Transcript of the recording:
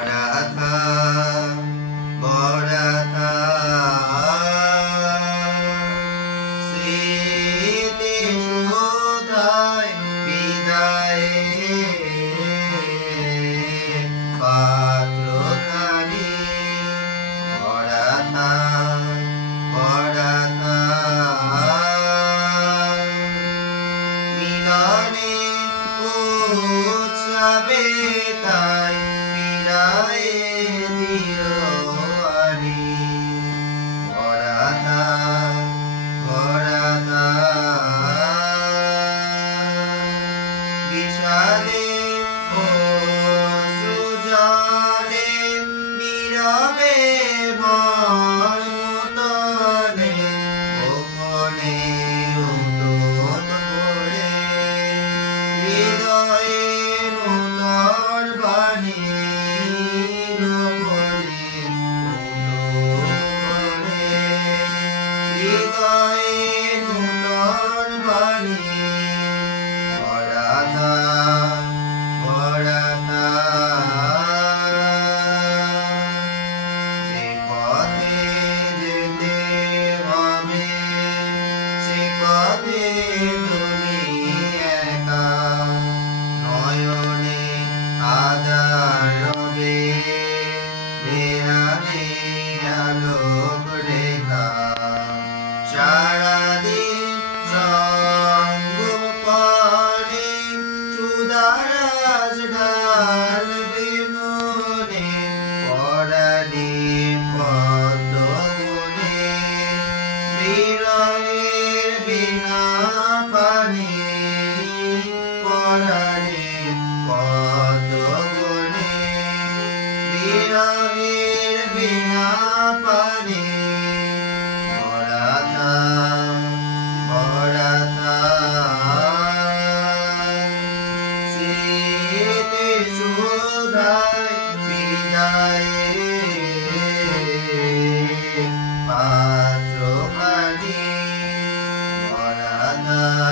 রাধা বরাধা স্মৃতি সুধায় বিদায়ে পাত্রখানি বরাধা বরাধা মিলনে উৎসবে তাই ফিরায়ে দিও আনি বরাধা বরাধা বিষাদে ও সুজলে নীরবে মর্মতলে গোপনে উদত করে হৃদয়ে নূতন বাণী বলে করে হৃদয়ে নূতন বাণী বরাধা বরাধা যে পথে যেতে হবে সে পথে তুমি একা নয়নে আধার রবে ধ্যানে আলোক রেখা সারাদিন সঙ্গোপনে সুধারাজ ঢালবে মনে পরাণে পদ্ম গুণে বিরহের বিনা পানি পরাণে পদ্ম গুণে বিরহের বিনা পানি বরাধা বরাধা স্মৃতি সুধায় বিদায়ে পাত্রখানি বরাধা